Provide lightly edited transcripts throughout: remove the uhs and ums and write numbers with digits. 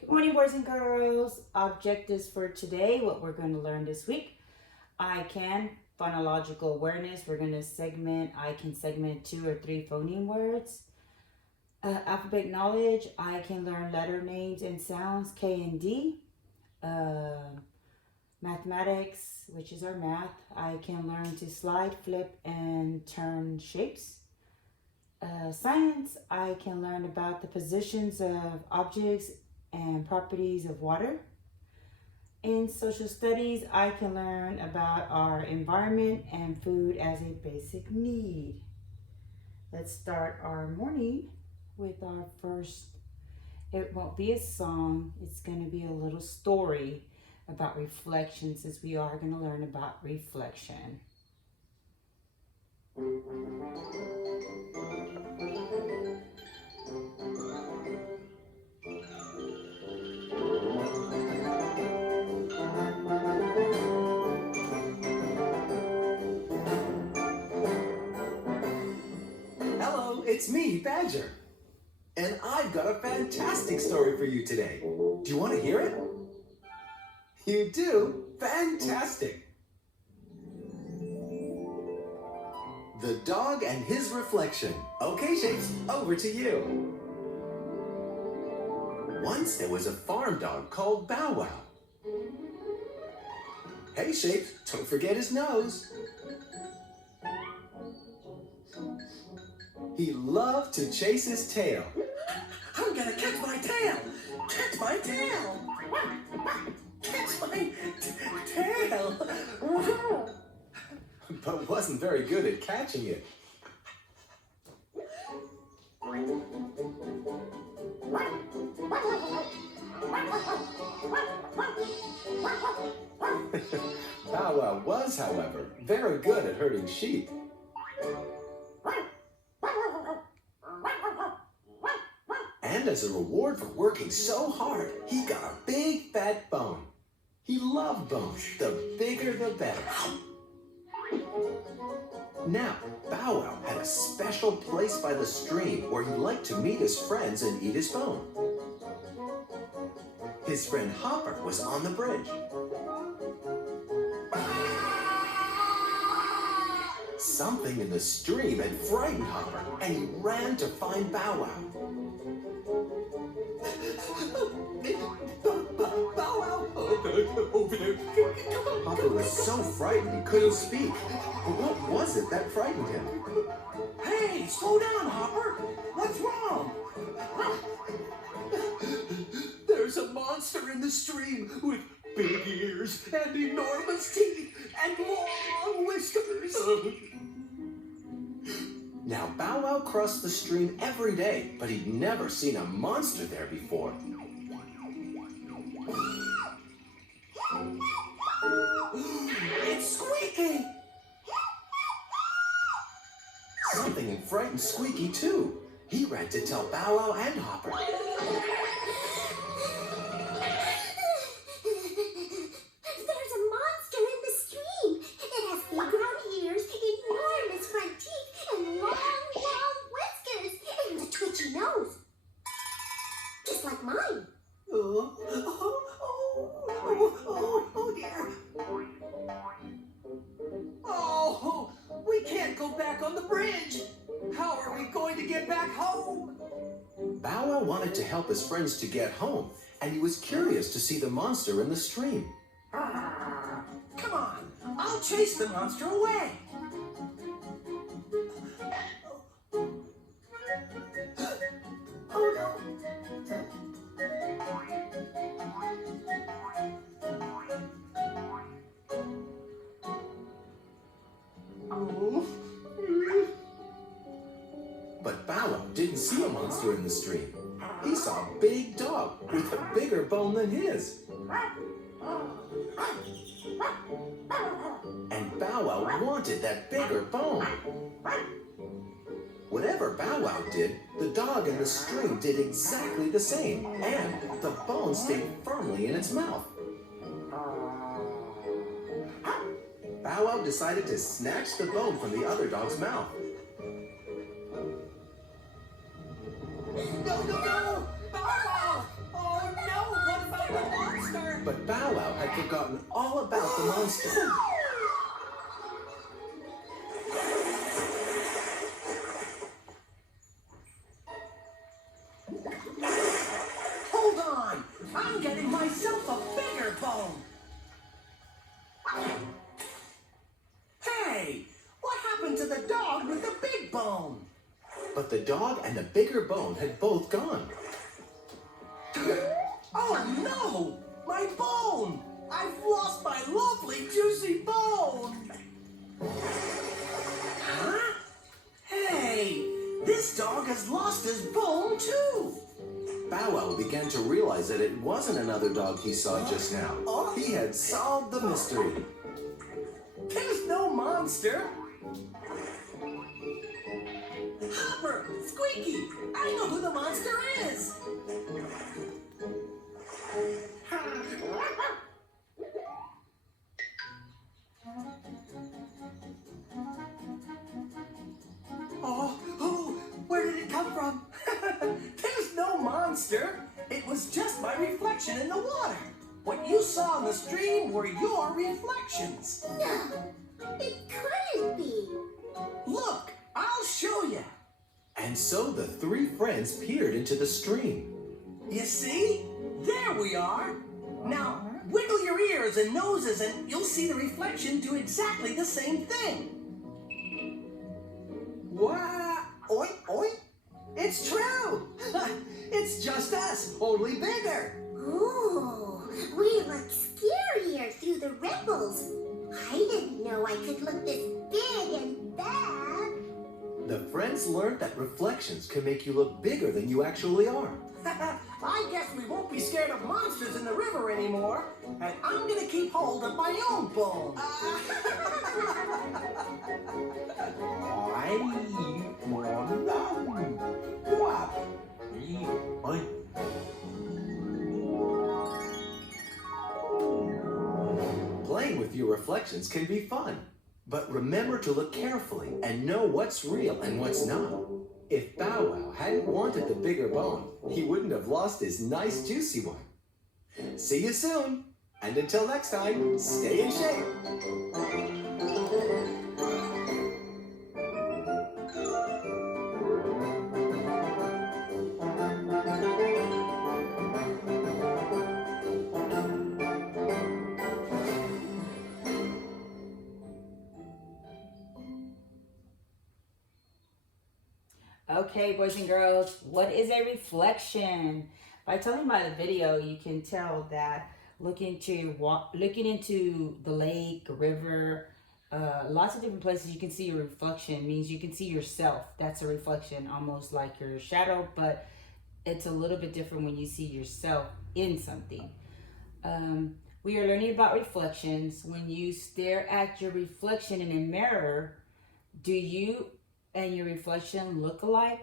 Good morning, boys and girls. Objectives for today, what we're going to learn this week. I can, phonological awareness. We're going to segment, I can segment 2 or 3 phoneme words. Alphabet knowledge, I can learn letter names and sounds, K and D. Mathematics, which is our math, I can learn to slide, flip, and turn shapes. Science, I can learn about the positions of objects and properties of water. In social studies, I can learn about our environment and food as a basic need. Let's start our morning with our first, it won't be a song, it's going to be a little story about reflection, since we are going to learn about reflection. Hello, it's me, Badger. And I've got a fantastic story for you today. Do you want to hear it? You do? Fantastic! The Dog and His Reflection. Okay, Shapes, over to you. Once there was a farm dog called Bow Wow. Hey, Shapes, don't forget his nose. He loved to chase his tail. I'm gonna catch my tail! Catch my tail! Catch my tail! But wasn't very good at catching it. Bow Wow was, however, very good at herding sheep. And as a reward for working so hard, he got a big fat bone. He loved bones. The bigger the better. Now, Bow Wow had a special place by the stream where he liked to meet his friends and eat his bone. His friend Hopper was on the bridge. Something in the stream had frightened Hopper, and he ran to find Bow Wow. Bow Wow! Over there! Hopper was so frightened he couldn't speak. What was it that frightened him? Hey, slow down, Hopper! What's wrong? There's a monster in the stream with big ears and enormous teeth and long whiskers. Now, Bow Wow crossed the stream every day, but he'd never seen a monster there before. It's Squeaky! Something had frightened Squeaky, too. He ran to tell Bow Wow and Hopper. There's a monster in the stream. It has big round ears, enormous front teeth, and long whiskers, and a twitchy nose. Just like mine. Oh dear. Oh, we can't go back on the bridge. How are we going to get back home? Bow Wow wanted to help his friends to get home, and he was curious to see the monster in the stream. Come on, I'll chase the monster away. Oh no. But Bow Wow didn't see a monster in the stream. He saw a big dog with a bigger bone than his. And Bow Wow wanted that bigger bone. Whatever Bow Wow did, the dog in the stream did exactly the same, and the bone stayed firmly in its mouth. Bow Wow decided to snatch the bone from the other dog's mouth. No! Bow Wow! Oh no! I'm a monster! But Bow Wow had forgotten all about the monster. Hold on! I'm getting myself a bigger bone! Hey! What happened to the dog with the big bone? But the dog and the bigger bone had both gone. Oh no! My bone! I've lost my lovely juicy bone! Huh? Hey! This dog has lost his bone too! Bow Wow began to realize that it wasn't another dog he saw just now. He had solved the mystery. There's no monster! Hopper! Squeaky! I know who the monster is! Oh, where did it come from? There's no monster. It was just my reflection in the water. What you saw in the stream were your reflections. No, it couldn't be. Look, I'll show you. And so the three friends peered into the stream. You see? There we are. Now, wiggle your ears and noses and you'll see the reflection do exactly the same thing. Wow! Oink, oink! It's true! It's just us, only bigger. Ooh, we look scarier through the ripples. I didn't know I could look this big and bad. The friends learned that reflections can make you look bigger than you actually are. I guess we won't be scared of monsters in the river anymore. And I'm gonna keep hold of my own bone. Playing with your reflections can be fun, but remember to look carefully and know what's real and what's not. If Bow Wow hadn't wanted the bigger bone, he wouldn't have lost his nice juicy one. See you soon, and until next time, stay in shape. Okay, boys and girls, what is a reflection? By telling by the video, you can tell that looking into the lake, river, lots of different places you can see your reflection. Means you can see yourself. That's a reflection, almost like your shadow, but it's a little bit different when you see yourself in something. We are learning about reflections. When you stare at your reflection in a mirror, do you and your reflection look alike,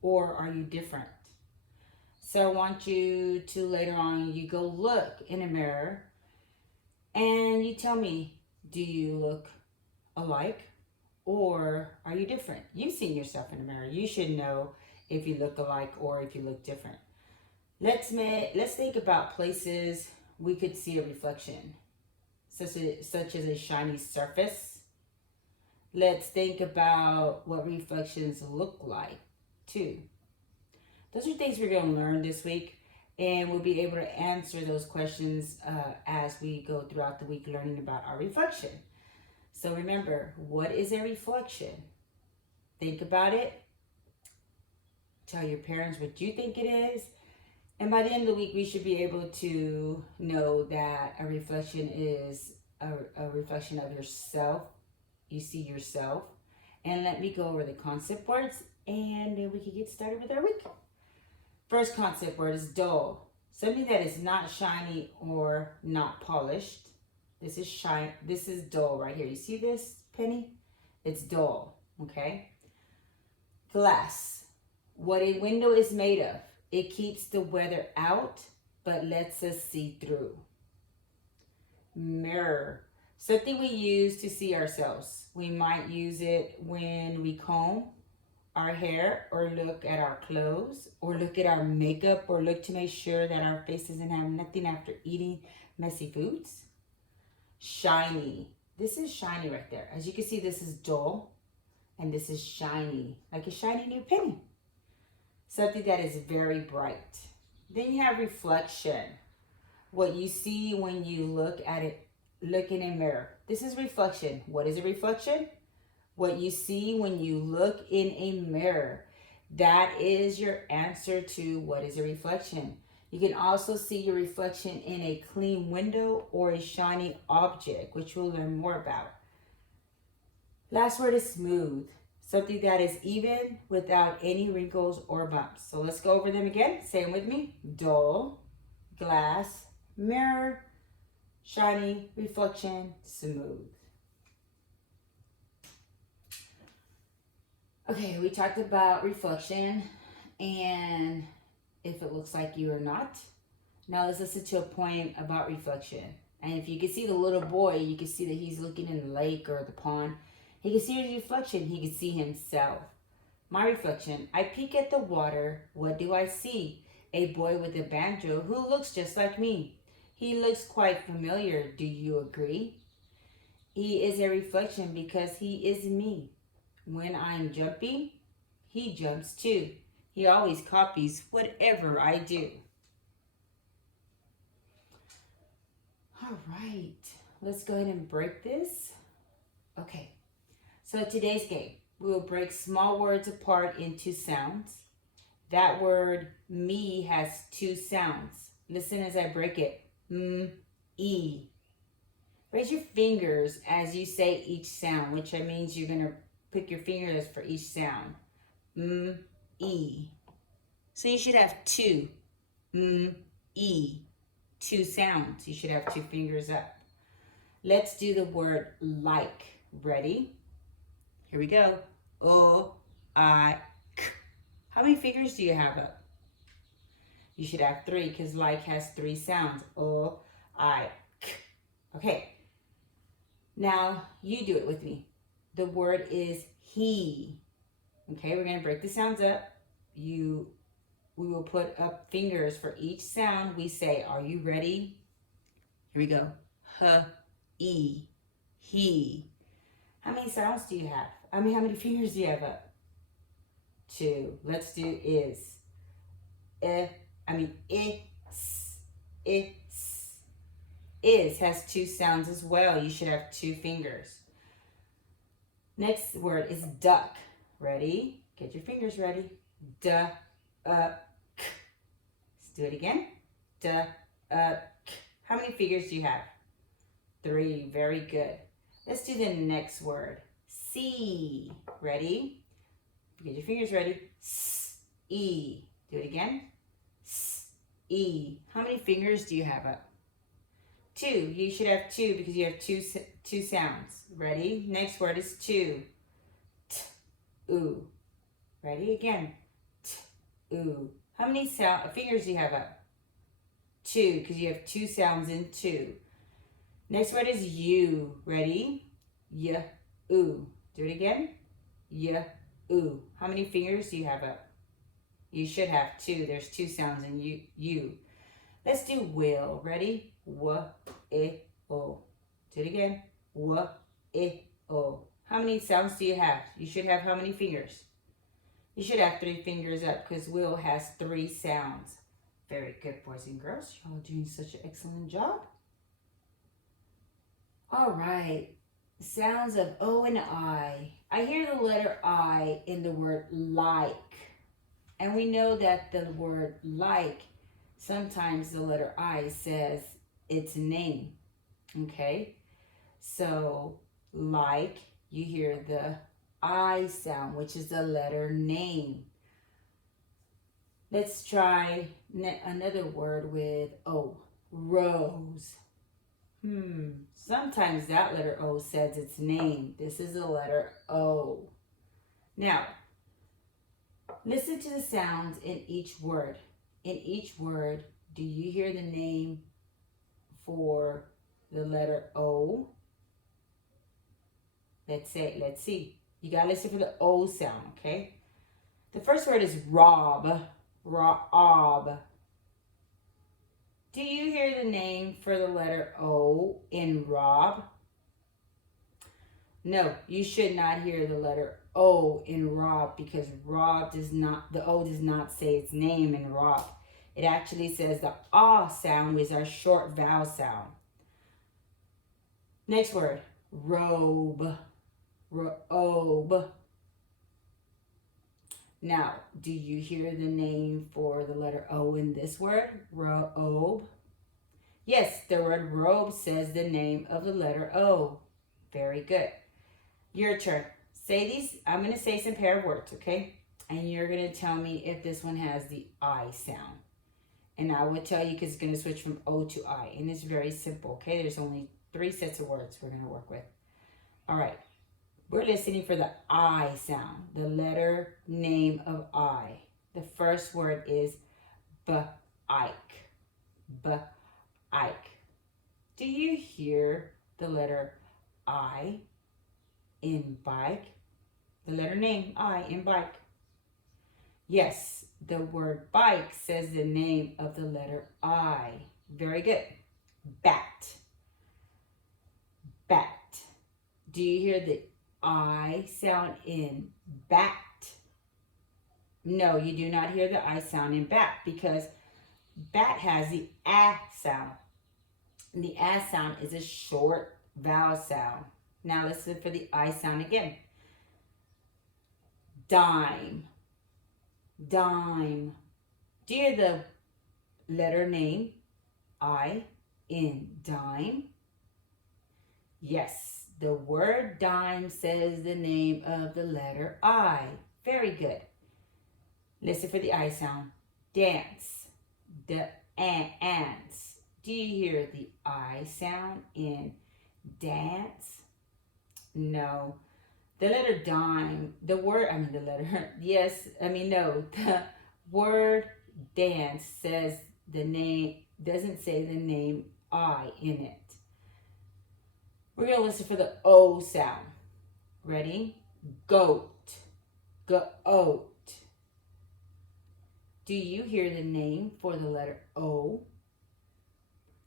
or are you different? So I want you to later on, you go look in a mirror and you tell me, do you look alike or are you different? You've seen yourself in the mirror. You should know if you look alike or if you look different. Let's think about places we could see a reflection, such as a shiny surface. Let's think about what reflections look like too. Those are things we're going to learn this week, and we'll be able to answer those questions as we go throughout the week learning about our reflection. So remember, what is a reflection? Think about it. Tell your parents what you think it is. And by the end of the week, we should be able to know that a reflection is a reflection of yourself. You see yourself. And let me go over the concept words, and then we can get started with our week. First concept word is dull. Something that is not shiny or not polished. This is shine. This is dull right here. You see this, Penny? It's dull, okay? Glass. What a window is made of. It keeps the weather out, but lets us see through. Mirror. Something we use to see ourselves. We might use it when we comb our hair, or look at our clothes, or look at our makeup, or look to make sure that our face doesn't have nothing after eating messy foods? Shiny. This is shiny right there. As you can see, this is dull, and this is shiny, like a shiny new penny. Something that is very bright. Then you have reflection. What you see when you look at it, look in a mirror. This is reflection. What is a reflection? What you see when you look in a mirror. That is your answer to what is a reflection. You can also see your reflection in a clean window or a shiny object, which we'll learn more about. Last word is smooth. Something that is even without any wrinkles or bumps. So let's go over them again. Say them with me. Dull, glass, mirror, shiny, reflection, smooth. Okay, we talked about reflection and if it looks like you or not. Now let's listen to a poem about reflection. And if you can see the little boy, you can see that he's looking in the lake or the pond. He can see his reflection. He can see himself. My reflection. I peek at the water. What do I see? A boy with a banjo who looks just like me. He looks quite familiar. Do you agree? He is a reflection because he is me. When I'm jumping, he jumps too. He always copies whatever I do. All right. Let's go ahead and break this. Okay. So today's game, we will break small words apart into sounds. That word me has two sounds. Listen as I break it. E. Raise your fingers as you say each sound, which means you're going to pick your fingers for each sound. E. So you should have two. E. Two sounds. You should have two fingers up. Let's do the word like. Ready? Here we go. O, I, k. How many fingers do you have up? You should have three because like has three sounds. O, I, k. Okay. Now you do it with me. The word is he. Okay, we're going to break the sounds up. We will put up fingers for each sound we say. Are you ready? Here we go. H, E, he. How many sounds do you have? How many fingers do you have up? Two. Let's do is. I, s. Is has two sounds as well. You should have two fingers. Next word is duck. Ready? Get your fingers ready. D, k. Let's do it again. D, k. How many fingers do you have? Three. Very good. Let's do the next word. C. Ready? Get your fingers ready. S, E. Do it again. S, E. How many fingers do you have up? Two. You should have two because you have two sounds. Ready? Next word is two. T, oo. Ready? Again. T, oo. How many fingers do you have up? Two because you have two sounds in two. Next word is you. Ready? Y, oo. Do it again. Y, oo. How many fingers do you have up? You should have two. There's two sounds in you. Let's do will. Ready? W, I, o. Do it again. W, I, o. How many sounds do you have? You should have how many fingers? You should have three fingers up because will has three sounds. Very good, boys and girls. You're all doing such an excellent job. All right. Sounds of O and I. I hear the letter I in the word like. And we know that the word like, sometimes the letter I says its name. Okay? So, like, you hear the I sound, which is the letter name. Let's try another word with O. Rose. Sometimes that letter O says its name. This is the letter O. Now, listen to the sounds in each word. In each word, do you hear the name for the letter O? Let's see. You gotta listen for the O sound, okay? The first word is rob. Rob. Do you hear the name for the letter O in rob? No, you should not hear the letter O in rob because rob does not, the O does not say its name in rob. It actually says the ah sound is our short vowel sound. Next word, robe. Robe. Now, do you hear the name for the letter O in this word? Robe. Yes, the word robe says the name of the letter O. Very good. Your turn. Say these. I'm going to say some pair of words, okay? And you're going to tell me if this one has the I sound. And I will tell you because it's going to switch from O to I. And it's very simple, okay? There's only 3 sets of words we're going to work with. All right. We're listening for the I sound, the letter name of I. The first word is B-ike. B-ike. Do you hear the letter I in bike? The letter name I in bike. Yes, the word bike says the name of the letter I. Very good. Bat. Bat. Do you hear the I sound in bat? No, you do not hear the I sound in bat because bat has the A sound. And the A sound is a short vowel sound. Now listen for the I sound again. Dime. Dime. Do you hear the letter name I in dime? Yes. The word dime says the name of the letter I. Very good. Listen for the I sound. Dance. The ants. Do you hear the I sound in dance? No. The letter dime, the word dance says the name, doesn't say the name I in it. We're going to listen for the O sound. Ready? Goat. Goat. Do you hear the name for the letter O?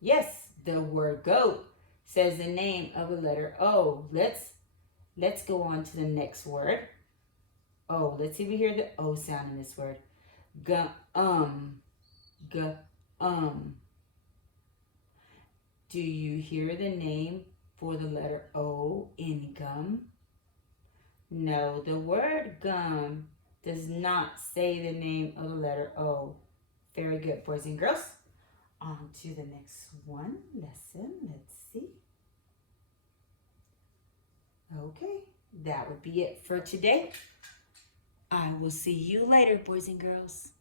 Yes, the word goat says the name of the letter O. Let's go on to the next word. O. Let's see if we hear the O sound in this word. Gum. Do you hear the name for the letter O in gum? No, the word gum does not say the name of the letter O. Very good, boys and girls. On to the next lesson. Let's see. Okay, that would be it for today. I will see you later, boys and girls.